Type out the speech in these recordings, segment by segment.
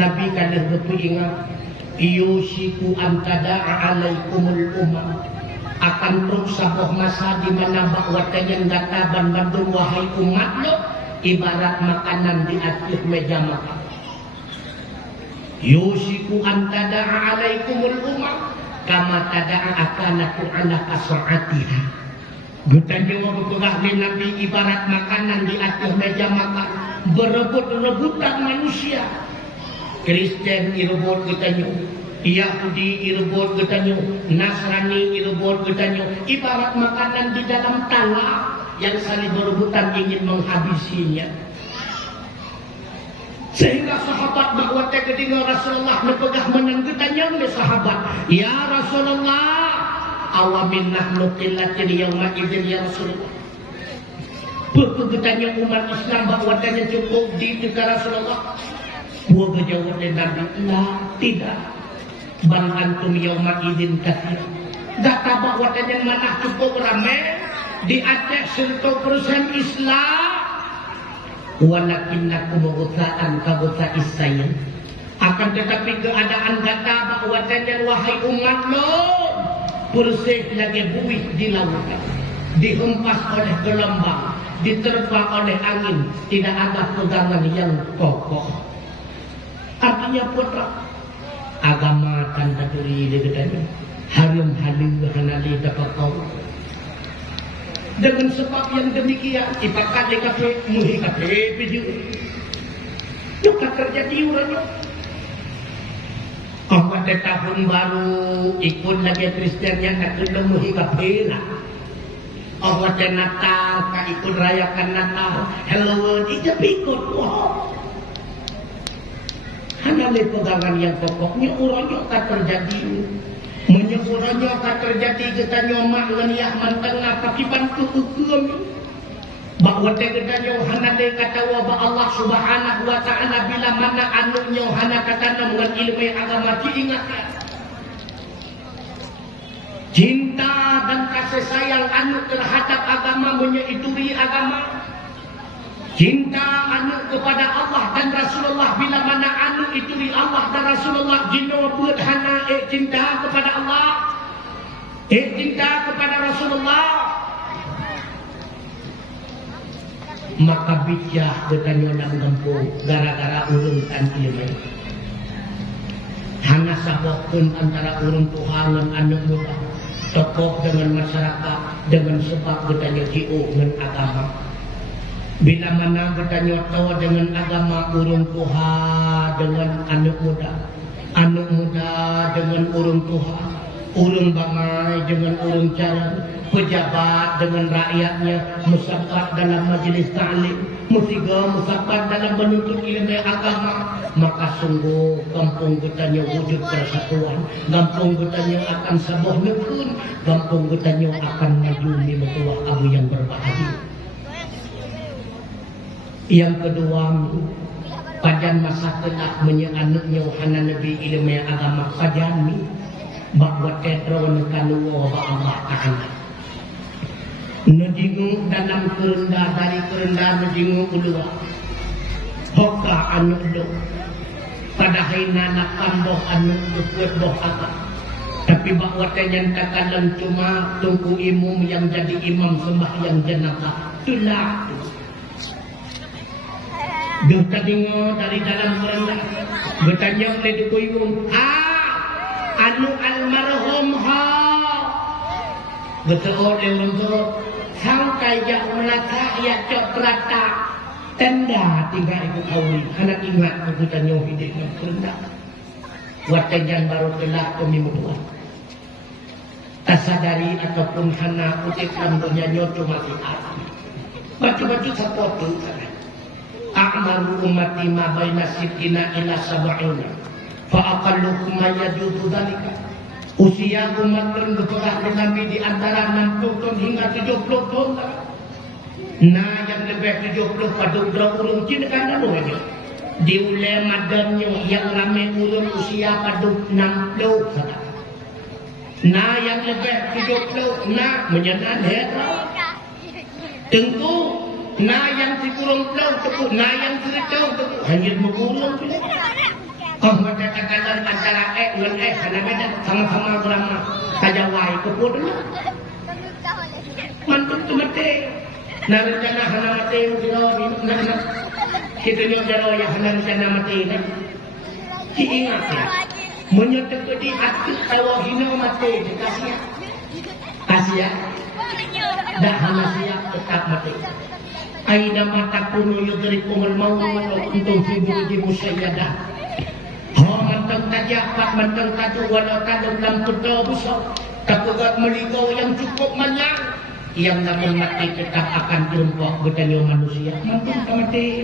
Nabi kadah berpingat yusiku antada'a alaikumul umam, akan terus sabuh masa di mana bakwatanya gataban bandung wahai umat lo ibarat makanan di atas meja makan. Yusiku antada'a alaikumul umam kama tada'a akanatu ala kasra'atiha. Gutanya waktulah Nabi ibarat makanan di atas meja makan, berebut-rebutan manusia. Kristen irebut getanyo, Yahudi irebut getanyo, Nasrani irebut getanyo, ibarat makanan di dalam tangga yang saling berebutan ingin menghabisinya. Sehingga sahabat bakwatnya ketika Rasulullah nepegah menang getanyo oleh sahabat, ya Rasulullah, awamin nahnu qillatin yawma idzin ya Rasulullah. Berkegetanyo umat Islam bakwatnya cukup di negara Rasulullah. Buah berjawab dari Nabi, lah tidak. Bal antum yawma idzin katsir. Data bakwatnya mana cukup ramai di atas 100% Islam. Walakinnakum ghutsa'an ka ghutsa'is sayl. Akan tetapi keadaan data bakwatnya wahai umat lo bersih lagi buih di lautan, dihempas oleh gelombang, diterpa oleh angin, tidak ada pegangan yang kokoh. Artinya putra agama tanda duri degatnya harum halim hanali dapat kau. Dengan sebab yang demikian ibakat dekape muhi kape biju. Juga terjadi urangnya. Pada tahun baru ikut lagi Kristen yang nak muhi kape lah. Pada Natal ka ikut rayakan Natal, Halloween itu ikut wow. Hanya pegangan yang pokoknya urangnya tak terjadi. Menyeburanya tak terjadi kita nyomak ngeniah mantengah tapi bantu hukum. Bahwa kita nyohana kata wabah Allah subhanahu wa ta'ala bila mana anu nyohana kata dengan ilmu agama diingatkan. Cinta dan kasih sayang anu terhadap agama menyaituri agama. Cinta anu kepada Allah dan Rasulullah bila mana anu itu di Allah dan Rasulullah jino berhana cinta kepada Allah, cinta kepada Rasulullah, maka bijah bertanya nak lempu gara-gara urung tanti hana sabokun antara urung Tuhan dan anak muda tokoh dengan masyarakat dengan sebab bertanya jiu dengan agama. Bila mana bertanya tahu dengan agama urung Tuhan dengan anak muda dengan urung Tuhan, urung bangai dengan urung cara, pejabat dengan rakyatnya, musafat dalam majlis ta'lim, musiga musafat dalam menuntut ilmu agama, maka sungguh kampung bertanya wujud persatuan, kampung bertanya akan sebuah negeri, kampung bertanya akan maju di metuah abu yang berbahagia. Yang kedua, padan masa telah menyanuknya wahana Nabi ilmu agama padan ni bahawa tetro nekanuwa ba Allah Ta'ala najingu dalam kerendah dari kerendah najingu kedua hoka anu do padahina nakamboh anu kuat boh apa tapi bahawa tenyantakalan cuma tunggu imam yang jadi imam sembahyang jenazah itulah. Duh tadingo dari dalam kerendah bertanya oleh dukuyung anu almarhum ha betul untuk sangkai jak melata ya cok rata tenda tinggal ibu kawi anak ingat aku tanya hidup yang kerendah watajan baru telah pemimuan tasadari ataupun hana utik lampunya nyoto masih ada baju-baju sepotu a'maru ummati ma baina sittina ila sab'ina fa aqalluhum ma yajuzu dzalika. Usia umat dan betul Nabi di antara 60 tahun hingga 70 tahun. Nah yang lebih 70 pada urung Cina kan ada aja. Di ulama dannya yang ramai urung usia pada 60. Nah yang lebih 70 nah menyenang hera. Tentu nah yang si kurung tahu tepu, nah yang tidak tahu tepu hanya mengurung. Kau katakan antara dengan karena beda sama-sama drama kajawai kepun mantuk tu mati narjana hana mati ujro nana kita nyojaro ya hana narjana mati kan diingat ya menyetek di hati kalau hina mati kasih ya dah hana siap tetap mati aina mata kuno yudrikumul maut untung fibuji musayyadah mentang tajapat, mentang tadu walau tadu dalam kuda busuk takugat meligau yang cukup menang yang namun mati tetap akan jumpa bertanya manusia mentang mati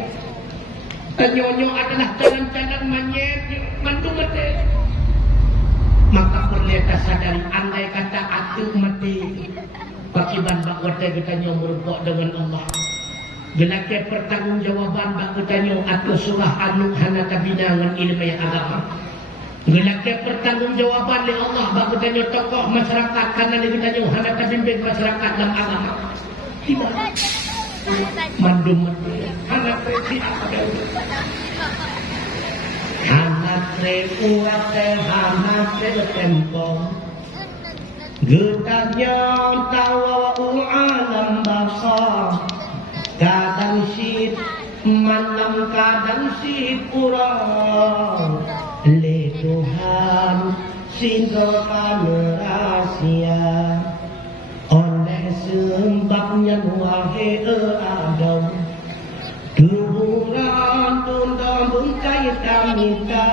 tanyonyo adalah jalan-jalan manyet mantu mati maka perlihat sadari andai kata aku mati pakiban bakwat bertanya merubah dengan Allah Gelaknya pertanggungjawaban bak bertanya atau surah anu hana tabinangan ilmu yang agama. Gelaknya pertanggungjawaban oleh Allah bak bertanya tokoh masyarakat karena dia bertanya hana tabimbing masyarakat dalam agama. Tidak. Mandum hana tresi apa hana treku ate hana tempo. Getahnya tawa alam basah. Kadang sit malam kadang sit kurang le Tuhan singgalkan rahasia oleh sebabnya wahai Adam kuburan tunda bungkai tamita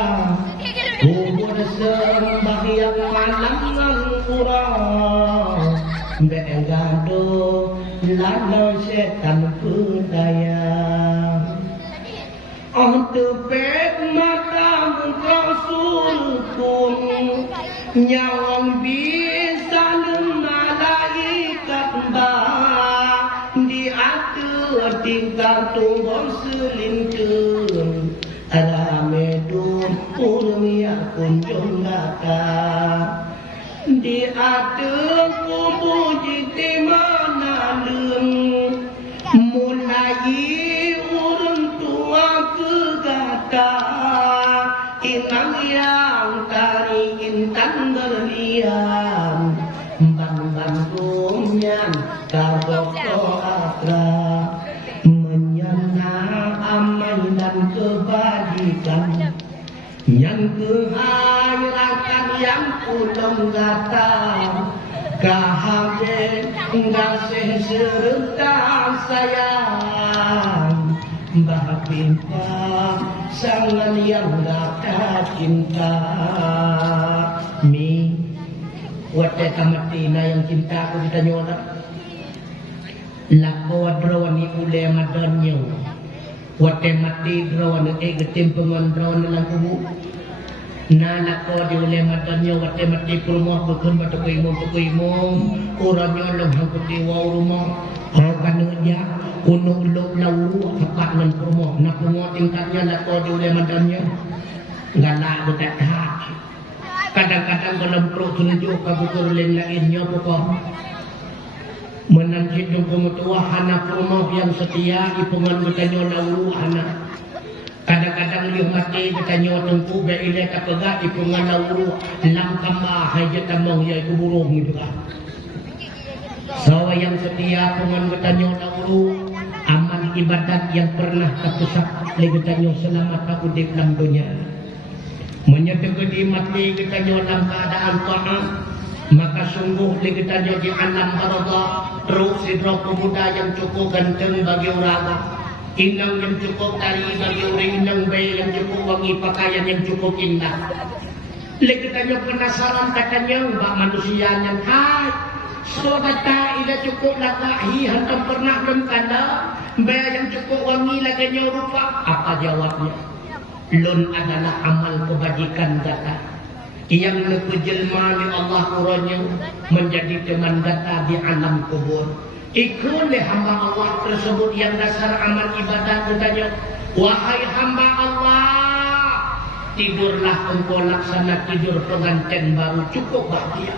kubur sembahyang malam kurang begado lalu setan kudaya tepek mata Rasul pun nyawang bisa malaikat bah diatur tinggal tunggu selingkun ada medun urmia kunjung datang diatur kubu di mana mulai urun tua kegata inang yang tari intan berlian ban kumyan kabok akra menyana amai dan kebajikan yang kehayrakan yang pulang datang kahabe ngasih serta sayang bahpimpa sangan yang gata cinta mi wate kamatina yang cinta aku kita nyoda lako drawani ule madanyo wate mati drawani getimpengan drawani lang kubu Nana ko di ule madanyo wate mati pulmo bukun batu imom uranyo long hangkuti wa rumah kanu dia kuno ulok lawu tepat nan pulmo na pulmo tingkatnya la ko di ule madanyo ngala dekat hak kadang-kadang dalam perut tunjuk kabukur lainnya pokok menanjit dong pemutua hana pulmo yang setia ipungan betanyo lawu hana kadang-kadang dia mati bertanya tengku beile kapega ipungan lauru lam kama haja tamong ya itu burung gitu kan. Sawa yang setia pungan bertanya lauru amal ibadat yang pernah terpusat le bertanya selamat aku di dalam dunia. Menyedek di mati bertanya dalam keadaan taat maka sungguh le bertanya di alam barzakh terus sidra pemuda yang cukup ganteng bagi orang inang yang cukup tali bagi orang inang bayi yang cukup wangi pakaian yang cukup indah. Lagi tanya penasaran katanya mbak manusianya hai sodata ida cukup lakahi hantam pernah kemkana bayi yang cukup wangi lagi rupa apa jawabnya lun adalah amal kebajikan data yang lepejelma di Allah kurangnya menjadi teman data di alam kubur. Ikutlah hamba Allah tersebut yang dasar amal ibadat bertanya, wahai hamba Allah, tidurlah engkau laksana tidur pengantin baru cukup bahagia.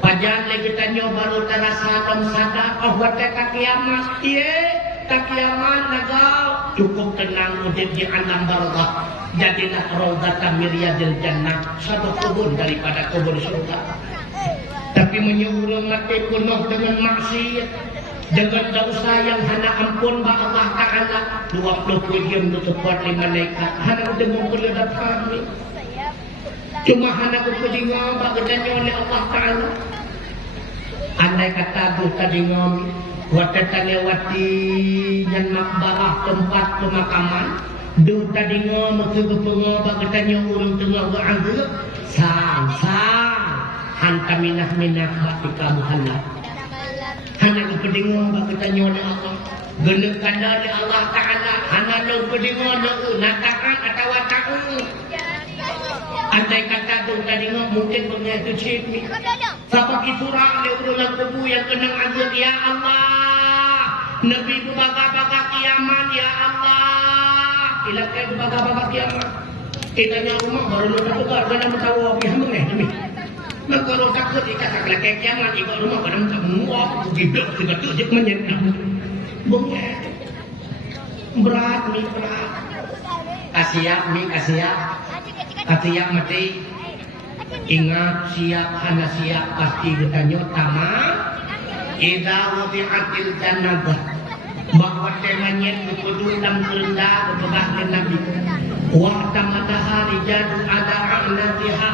Pajan lagi tanya baru terasa dan sadar, oh wate kiamat, iya kiamat nagau cukup tenang udip di alam barzakh. jadilah raudhatan min riyadil jannah, satu kebun daripada kebun surga. Tapi menyuruh mati penuh dengan maksiat, dengan dosa yang hana ampun ba Allah Ta'ala 20 jam itu buat lima malaikat hana udah memperlihat kami cuma hana kepelingan ba gedanya oleh Allah Ta'ala. Andai kata tu tadi ngom waktu lewati yang makbarah tempat pemakaman du tadi ngom kepengo ba gedanya urang tengah beranggur sang hanta minah ba kamu hana hana kepentingan bagi tanya oleh Allah genekan oleh Allah Ta'ala hana kepentingan natakan atau ta'u andai kata tu tadi mungkin pengen tu cip ni sabak surah oleh urulan kubu yang kenang azab ya Allah Nabi baga-baga kiamat ya Allah ilakai baga-baga kiamat kita nya rumah baru lu tegar kena tahu apa yang ni kalau takut dikatakan kayak kiamat ikut rumah pada muka muak gidak segatuk je menyenang bengek berat mi berat kasiap mati ingat siap hana siap pasti bertanya tama idza wudi'atil jannah bahwa temanya kepedulian dalam kerendah kepada Nabi wa tamadaha rijal ada a'natiha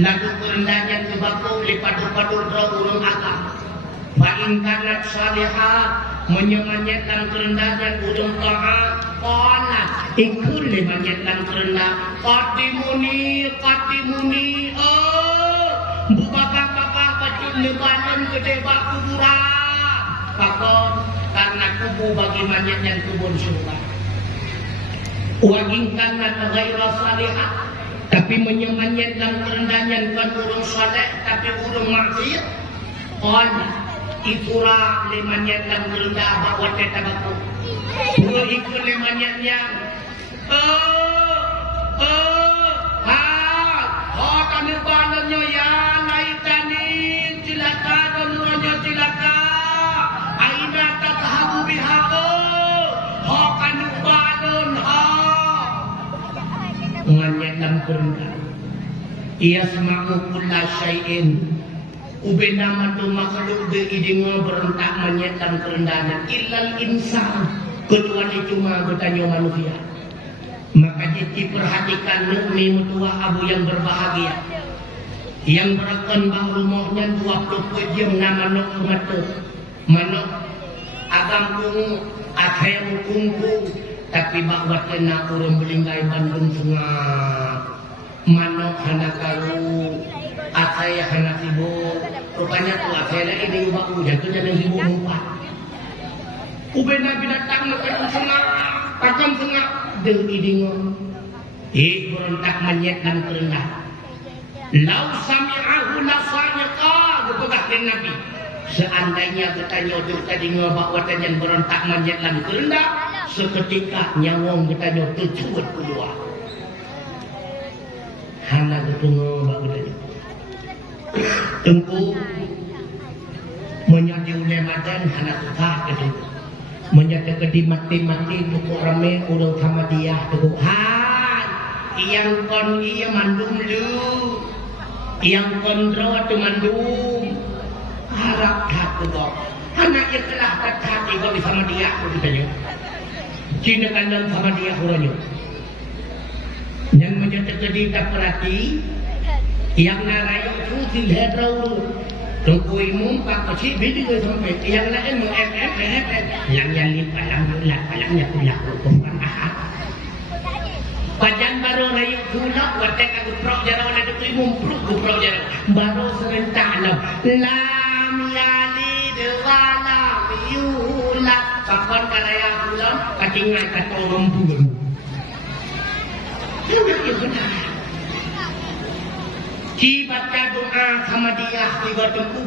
lalu kerendahnya kebakau lipadu-padu urung akal fa'in kanat salihah menyemanyatkan kerendahnya urung ta'at qala ikul limanyatkan kerendah qatimuni bubaka-baka pacun lebanon gede bak kuburan pakon karena kubu bagi manyatnya kubun surga wa in kanat ghaira salihah tapi menyemanyatkan kerendahnya bukan urung saleh tapi urung maksiat qala ikura limanyatkan kerendah bahwa tetabaku dua ikut limanyatnya tanirbanannya ya laitani cilaka donuranya cilaka aina tadhabu biha kanubanon nganyatkan kerendah ia semau kulla syai'in ubena matu makhluk beidingo berentak menyetang kerendahan illal insan kecuali cuma bertanya manusia. Maka jadi perhatikan nukmi mutua abu yang berbahagia yang berakan bang rumahnya 20 jam nama nuk mata manuk agam kungu akhir kungku tapi bakwat kena urung belinggai Bandung Sungai manuk hana kalu akhir hana sibuk rupanya tu akhir ini ubah udah tu jadi sibuk empat ubena binatang nak senang takkan senang deng idingo berontak menyetkan kerendah lau sami'ahu lasanyaka gepegahkan Nabi seandainya bertanya udur tadi ngobak yang berontak menyetkan kerendah seketika nyawong bertanya tercuat keluar hana ketunggu ngobak bertanya tengku menyati ulemadan hana susah ketengku menyata kedi mati-mati buku rame urang sama dia buku hai yang kon iya mandum lu yang kontrol tu mandum harap tak tu anak yang telah tak ikut sama dia aku ditanya Cina kandang sama dia urangnya yang menyata kedi tak perhati yang narayok tu silhet rau tunggu imum pak kecil video sampai yang lain yang lipat palangnya punya hukuman ahad pajan baru rayu pula watek aku prok jarang ada imum prok jarang baru serentak lam yalid walam yulad kapan kalaya pulang katingan kata orang bulan itu benar Ci baca doa sama dia tiga tengku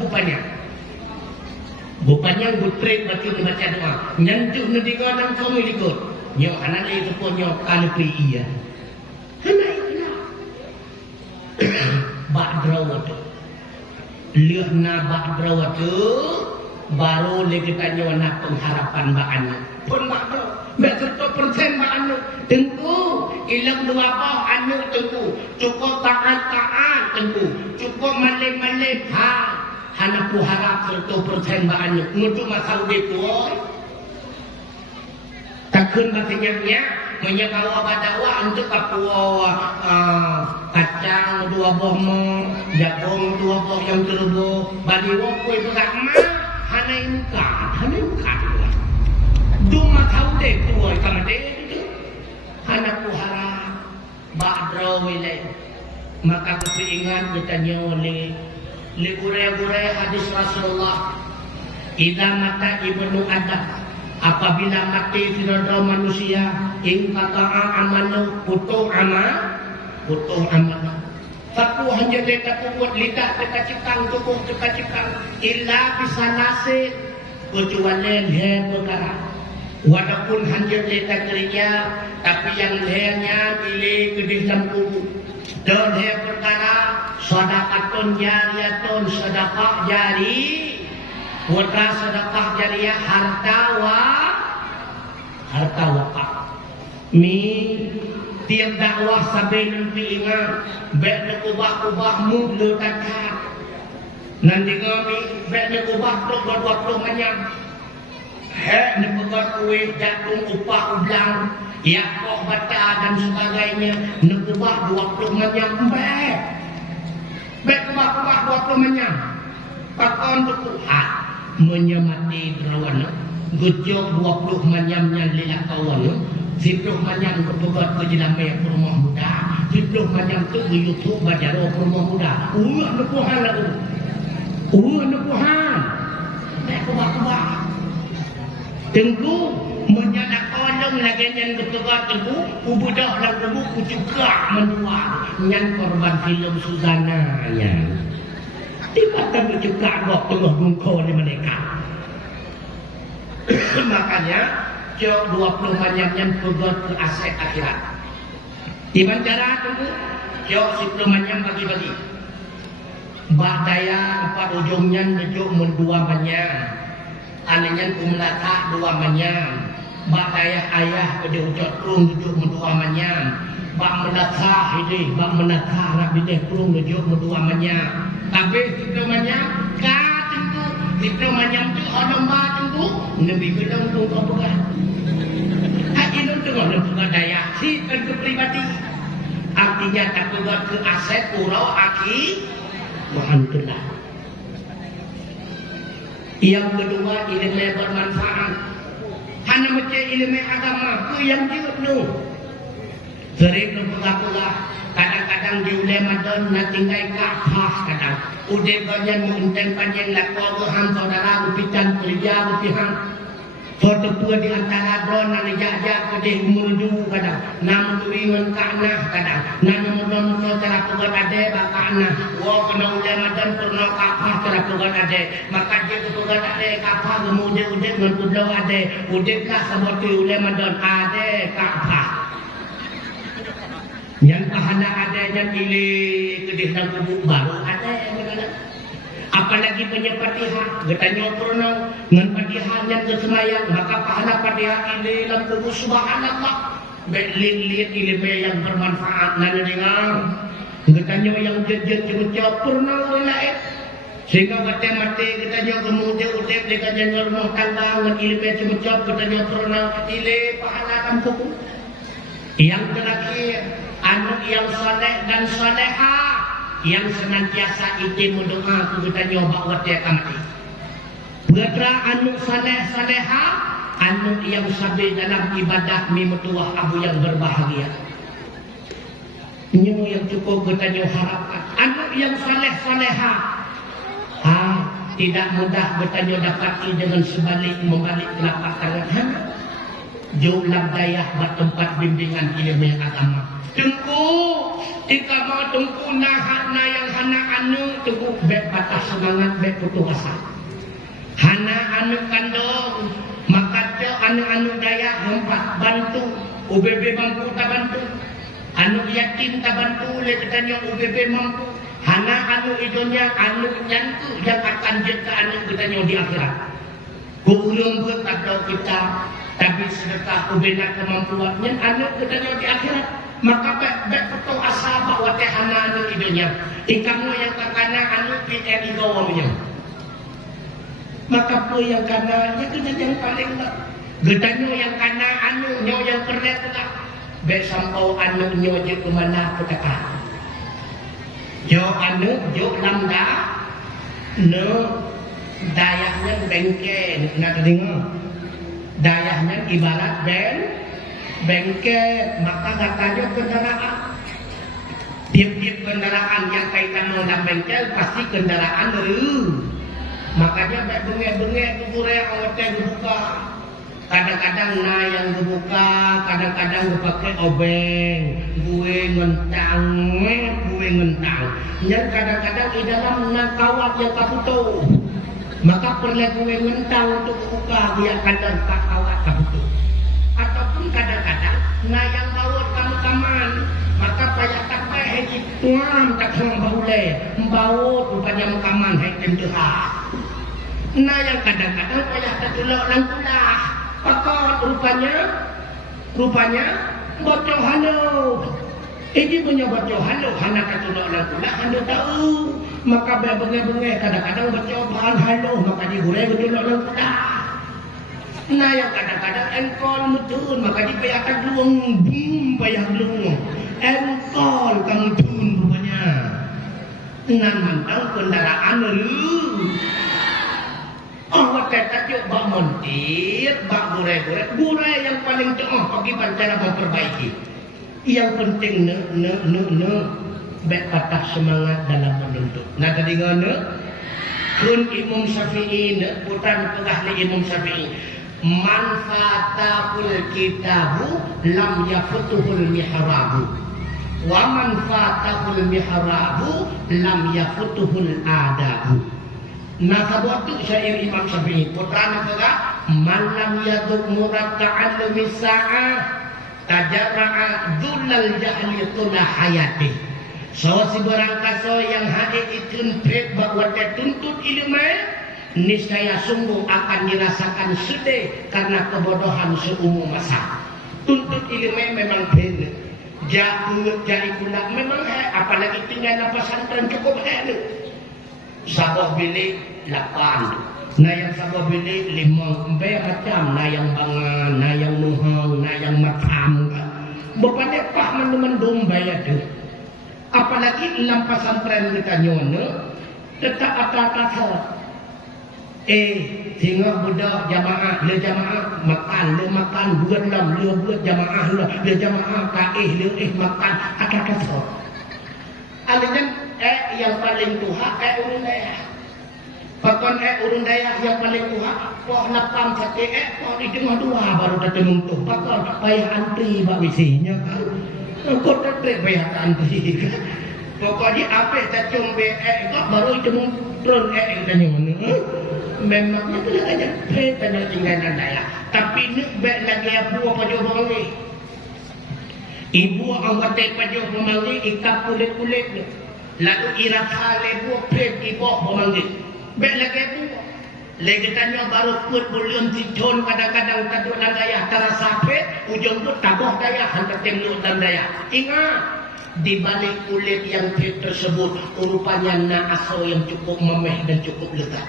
bupanya gutret baca doa nyentuh nediga nang kamu ikut nyok anak itu pun nyok kanepi iya anak itu bak drawat lihat na bak drawat baru le kita nyona pengharapan ba anu pun makna mek 100% ba anu tengku ilang dua apa anu tengku cukup taat tengku cukup malih-malih hana ku harap 100% ba anu ngutu masau deku takun batenya menyebawa badawa untuk kapua kacang 2 boh jagung 2 boh yang terbo badiwo kue berak mah hanai muka cuma tahu deh kue kamade itu hana ku harap badro wile maka kepingan kita nyoli li gure-gure hadis Rasulullah idza mata ibnu adam apabila mati firada manusia in qata'a amalu putu amal satu hanya kita buat lidah kita cipang tubuh kita cipang illa bisa nasib kecuali leher perkara walaupun hanya kita kerja tapi yang lehernya pilih ke dalam tubuh dan leher perkara sedekahun jariyatun sedekah jari putra sedekah jariyah harta wakaf mi tiap dakwah sampai nanti ingat bek nak ubah mulu takat nanti kami bek nak ubah 20 banyak nak pegat kue jatuh upah ulang yakoh bata dan sebagainya nak ubah 20 banyak bek ubah 20 banyak pakon tu menyemati derawana gujok 20 manyamnya lila kawan 10 manyam kepegat ke jelamai rumah muda 10 manyam tu di YouTube bajaro rumah muda nukuhan lagu nukuhan nek kubah tengku menyadak kolong lagi yang kepegat tengku ubudah lagu juga mendua nyan korban film Suzana ya tiba-tiba juga waktu tengah di mereka makanya jauh 20 manyam pegot ke aset akhirat di cara tunggu jauh 10 manyam bagi-bagi bak daya 4 ujungnya nejuk mendua manyam anaknya kumlata 2 manyam bak daya ayah pada ucap kurung nejuk mendua manyam bak menata ini bak menata rabideh kurung nejuk mendua manyam tapi 10 manyam tunggu 10 manyam tu orang bah tunggu nabi gedong tunggu pegang ini tengok dengan daya si tentu pribadi artinya tak pegang ke aset purau aki Alhamdulillah. Yang kedua ilmu bermanfaat hanya macam ilmu agama tu yang diunuh sering berpegah-pegah kadang-kadang di ulemadan nak tinggal kafah kadang udah banyak menginten panjang lakwa Tuhan saudara upitan kerja upihan foto tua di antara drone dan jajak kedih menuju kadang nam turingan kanah kadang nam menon cara pegan ade bakana wo kena ulemadan pernah kafah cara pegan ade maka dia pegan ade kafah kemudian udah mentuduh ade udahlah seperti ulemadan ade kafah yang pahana adanya pilih kedih dan kubuk baru ada apalagi penyepatihan getanya pernah dengan patihan yang kesemayang maka pahana patihan ini dalam kubuk subhanallah lihat ilmu yang bermanfaat nana dengar getanya yang jejak jejak pernah oleh sehingga mati getanya kemudian udah getanya normal tangga dengan ilmu jejak getanya pernah ilmu pahana dalam kubuk yang terakhir anu yang soleh dan soleha yang senantiasa itu mendoa kita nyoba wate kamati betra anu soleh soleha anu yang sabi dalam ibadah mimutuah abu yang berbahagia ini yang cukup kita harapkan anu yang soleh soleha tidak mudah kita dapati dengan sebalik membalik telapak tangan jumlah daya bertempat bimbingan ilmu agama tengku jika mau tengku hana yang hana anu tengku bek patah semangat bek putus asa hana anu kandung maka jo anu daya empat bantu UBB mampu tak bantu anu yakin tak bantu lekatanya UBB mampu hana anu idonya anu nyantu yang akan jeka anu ketanya di akhirat Gurung buat atau kita tapi sedekah kubina kemampuannya anak kita di akhirat. Maka betul asal bahwa tehana anu idunya. Ikamu yang terkena anu PN igawamnya. Maka po yang kana ya kita yang paling lah. Gedanyo yang kana anu nyo yang kerja kita. Besampau anu nyo je kemana kita kan. Jo anu jo lambda no dayahnya bengkel, nak dengar? Dayahnya ibarat bengkel, maka katanya kendaraan. Tiap-tiap kendaraan yang kaitan dengan bengkel pasti kendaraan dulu. Makanya bengek-bengek kuburan awetnya dibuka. Kadang-kadang yang dibuka, kadang-kadang dipakai obeng, gue ngentang. Yang kadang-kadang di dalam nakawat yang kaputo. Maka perlu gue ngentang untuk buka dia kadang tak kawat kaputo. Ataupun kadang-kadang yang bawa kamu-kaman, maka payah tak baik hejit tuam tak sama baule, membawa rupanya mukaman hejit tuha. Yang kadang-kadang payah tak tulak langkulah. Maka rupanya bocor halo. Ini punya bocor halo, hana katulak langkulah, hana tahu. Maka bengek-bengek kadang-kadang bocor bahan halo, maka dihurai katulak langkulah. Yang kadang-kadang engkol mutun, maka dipayakan luang, payah luang. Engkol kamu tun rupanya. Mantang kendaraan lu. Awak tajuk bak montir, bak gurai yang paling jauh bagi cara memperbaiki. Yang penting patah semangat dalam menuntut. Nah tadi ngana kun Imam Syafi'i putan pegah Imam Syafi'i. Man fatahul kitabu lam yafutuhul mihrabu. Wa man fatahul mihrabu lam yafutuhul adabu. Nah sabatu syair Imam Syafi'i putrana pegah man lam yaduk murad ta'allumi sa'ah tajarra'a dhullal jahli tula hayati. So si barang kaso yang hadir itu bahwa dia tuntut ilmu niscaya sungguh akan dirasakan sedih karena kebodohan seumur masa. Tuntut ilmu memang benar. Jadi pula memang apalagi tinggal pesantren cukup enak. Sabah bilik 8. Yang sabah bilik 5. Macam yang bangan, yang nuhang, yang macam. Bapaknya pak mendung bayar tu. Apalagi dalam pesantren kita nyono tetap atas-atas. Tengok budak jamaah, le jamaah makan, buat lam, le buat jamaah, le jamaah kaih, le makan, atas-atas. Alinya yang paling tuha urun daya. Pakon urun daya yang paling tuha, poh napam sate poh di tengah dua baru datang untuk. Pakon payah antri bak wisinya kan. Kau tak payah antri kan. Pokoknya apa tak combe kok baru itu turun katanya mana. Memangnya tu aja tanya tinggalan daya. Tapi ni baik lagi apa jo bangi. Ibu anggota pajo pemanggil ikat kulit-kulit ni. Lalu irat hale buah pet ibu pemanggil. Baik lagi apa? Lagi tanya baru kuat belum tijon kadang-kadang kadang dan daya terasa pet ujung tu tabuh daya hantar tembok dan daya. Ingat di balik kulit yang pet tersebut rupanya naaso yang cukup memeh dan cukup lezat.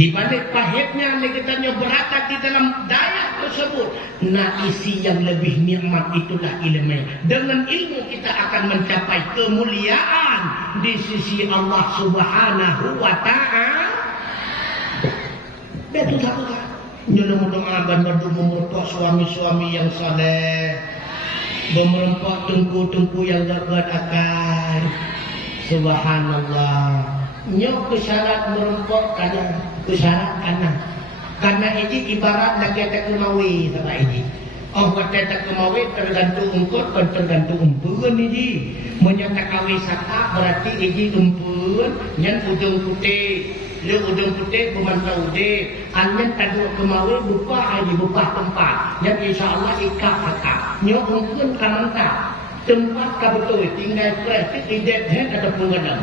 Di balik pahitnya legitannya berakat di dalam daya tersebut. Nah isi yang lebih nikmat itulah ilmu. Dengan ilmu kita akan mencapai kemuliaan di sisi Allah Subhanahu wa ta'ala. Betul tak kan? Jangan mendoakan berdoa suami-suami yang saleh. Memerempak tengku-tengku yang dapat akan. Subhanallah. Nyok kesyarat merempok kadang kesyarat kanan. Karena ini ibarat lagi tak kemawi sama ini. Kata tak kemawi tergantung umput dan tergantung umpun ini. Menyata kawi saka berarti ini umpun yang ujung putih. Le ujung putih pemantau ude. Anyan tadu kemawi buka aja buka tempat. Yang insyaAllah ikat saka. Nyok umpun kanan tak. Tempat kabetul tinggal praktik tidak ataupun kadang.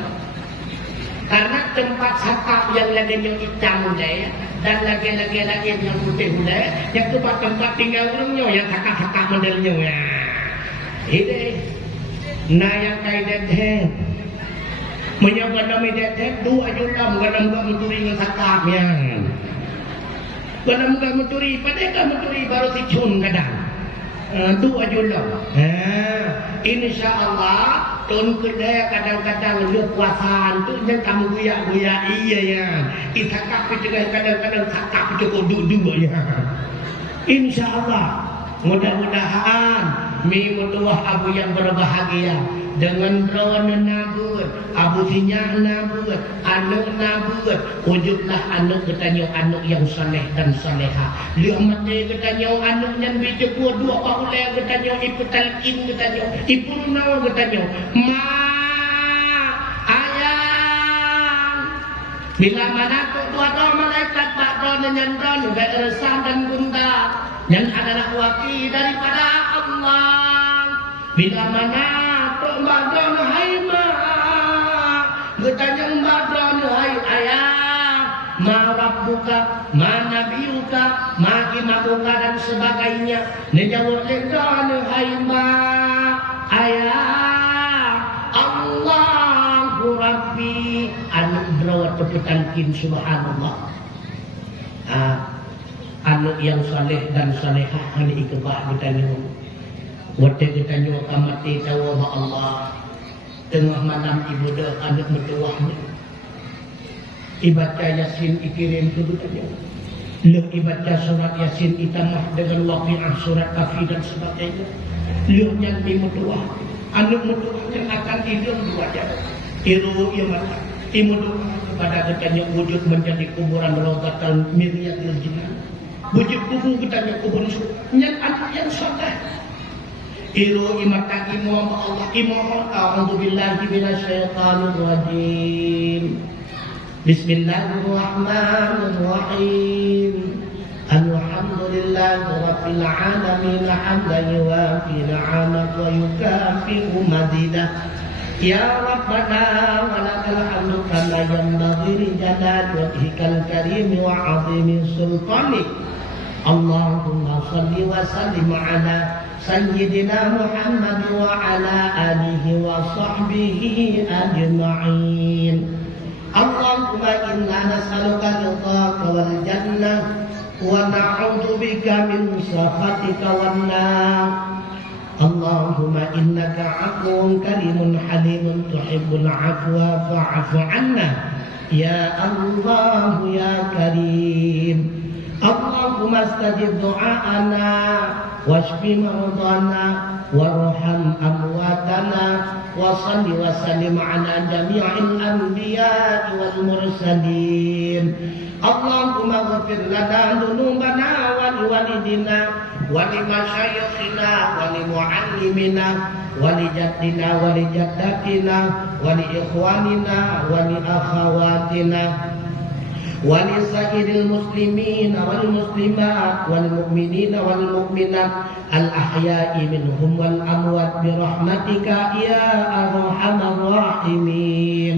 Karena tempat sakap yang lagi hitam deh dan lagi yang putih deh, yang tempat tinggal orangnya yang sakap modelnya ya. Ini, nah yang kayak deh, menyebut nama deh dua julam dalam kamu turing sakapnya. Dalam kamu turi, pada kamu turi baru dicun kadang. Dua julam. Insya Allah tahun kedua kadang-kadang lu puasaan tu yang kamu guyak iya ya. Kita kapi juga kadang-kadang sakap cukup dua ya. Insya Allah mudah-mudahan memutuah abu yang berbahagia dengan drone nabut, abu sinyak nabut, anak nabut, wujudlah anak ketanya anak yang saleh dan saleha. Lihat mati ketanya anak yang bijak dua paulai ketanya ibu talqin ketanya ibu nawa ketanya ma ayang. Bila mana tu dua malaikat pak drone yang drone beresah dan gunda yang adalah wakil daripada Allah. Bila mana Badran hai ma, bertanya Badran hai ayah, ma rabbuka, ma nabiyuka, ma imamuka dan sebagainya. Nejawab Badran hai ma, ayah, Allahu Rabbi. Anak berawat pepetankin subhanallah. Anak yang saleh dan salehah hari ikbah bertanya. Waktu kita nyoba mati tahu Allah tengah malam ibu dah anak mertuanya ibadah Yasin ikirim ke bertanya lu ibadah surat Yasin itamah dengan waqi'ah surat Kafi dan sebagainya lu yang mertua anak mertua yang akan hidup dua jam iru ia mata ibu kepada bertanya wujud menjadi kuburan rawatan miryatil jinan wujud kubur bertanya kubur yang anak yang soleh Iru imatan imam Allah imam a'udzubillahi minasyaitonir rajim. Bismillahirrahmanirrahim. Alhamdulillahi rabbil alamin hamdan yuwafi ni'amahu wa yukafi'u mazidah. Ya Rabbana wa lakal hamdu kama yanbaghi li jalali wajhikal karim wa 'azimi sultanik. Allahumma shalli wa sallim ala Sayyidina Muhammad wa ala alihi wa sahbihi ajma'in. Allahumma inna nas'aluka ridhaka wal jannah wa na'udzu bika min sakhatika wan nar. Allahumma innaka 'afuwun karimun halimun tuhibbul 'afwa fa'fu 'anna ya Allah ya Karim. Allahumma astajib du'aana washfi maradana warham amwatana wa salli wa sallim ala jami'il anbiya'i wal mursalin. Allahumma ghfir lana dhunubana wa liwalidina wa limasyayikhina wa limuallimina wa lijaddina wa lijaddatina wa liikhwanina wa liakhawatina ولسائر المسلمين والمسلمات والمؤمنين والمؤمنات الأحياء منهم والأموات برحمتك يا أرحم الراحمين.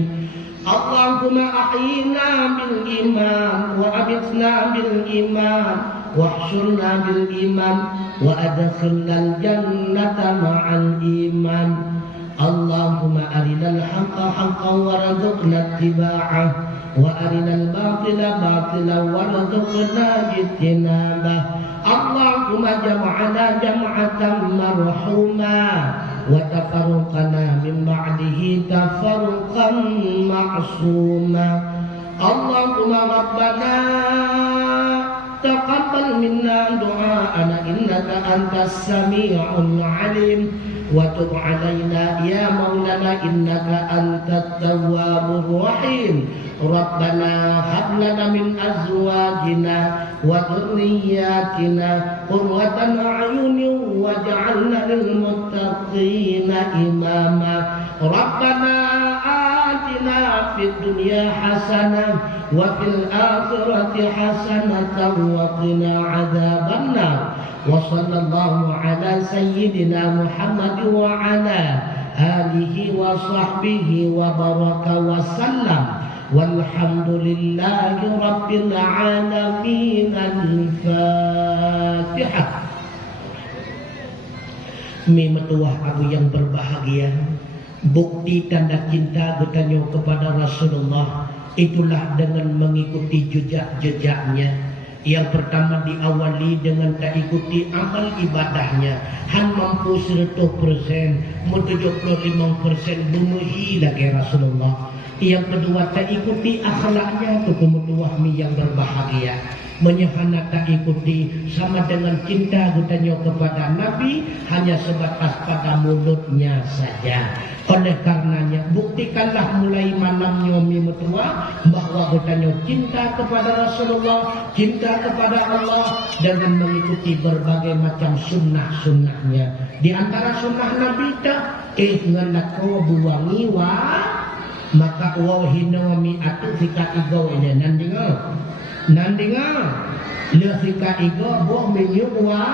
اللهم أحينا بالإيمان وأمتنا بالإيمان واحشرنا بالإيمان وأدخلنا الجنة مع الإيمان. اللهم أرنا الحق حقا وارزقنا اتباعه وأرنا الباطل باطلا وارزقنا اجتنابه. اللهم جمعنا جمعة مرحوما وتفرقنا من بعده تفرقا معصوما. اللهم ربنا تقبل منا دعاءنا إنك أنت السميع العليم وتب علينا يا مولانا إنك أنت التواب الرحيم. ربنا هب لنا من أزواجنا وذرياتنا قرة أعين واجعلنا للمتقين إماما. ربنا آتنا في الدنيا حسنة وفي الآخرة حسنة وقنا عذاب النار. وصلى الله على سيدنا محمد وعلى آله وصحبه وبارك وسلم. walhamdulillahi rabbil alamin. Al-Fatihah. Memetuah abu yang berbahagia, bukti tanda cinta bertanya kepada Rasulullah itulah dengan mengikuti jejak-jejaknya. Yang pertama diawali dengan tak ikuti amal ibadahnya. Han mampu 100%, 75% memenuhi lagi Rasulullah. Yang kedua tak ikuti akhlaknya, kemudian yang berbahagia. Menyahana tak ikuti sama dengan cinta gutanya kepada Nabi hanya sebatas pada mulutnya saja. Oleh karenanya buktikanlah mulai malamnya metua bahwa gutanya cinta kepada Rasulullah, cinta kepada Allah dengan mengikuti berbagai macam sunnah-sunnahnya. Di antara sunnah Nabi tak nganako buwangi wa maka wahinami atu fika igau ini nandinga lefika igau boh menyuwa.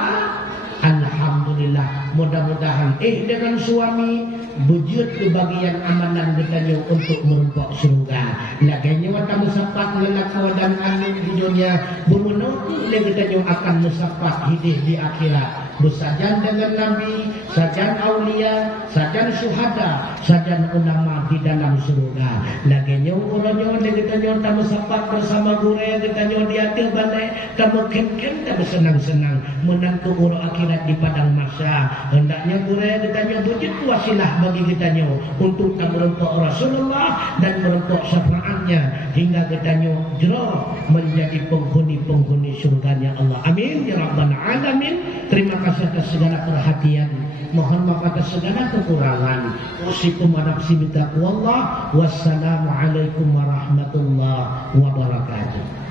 Alhamdulillah, mudah-mudahan dengan suami bujut ke bagian amanan bertanya untuk merumpok surga. Laganya wata musapat lelaki dan anak di dunia bunuh bertanya akan musapat hidup di akhirat. Bersajan dengan Nabi, sajan aulia, sajan syuhada, sajan ulama di dalam surga. Laganya orangnya bertanya tamu sapat bersama gure bertanya di hati balai tamu kem-kem tamu senang-senang menantu urang akhirat di padang mahsyar. Hendaknya gure bertanya bujut wasilah bagi kitanya untuk merempok Rasulullah dan merempok syafaatnya hingga kitanya jero menjadi penghuni-penghuni surganya Allah. Amin ya rabbal alamin. Terima kasih atas segala perhatian. Mohon maaf atas segala kekurangan. Usikum wa nafsi bitaqwallah. Wassalamualaikum warahmatullahi wabarakatuh.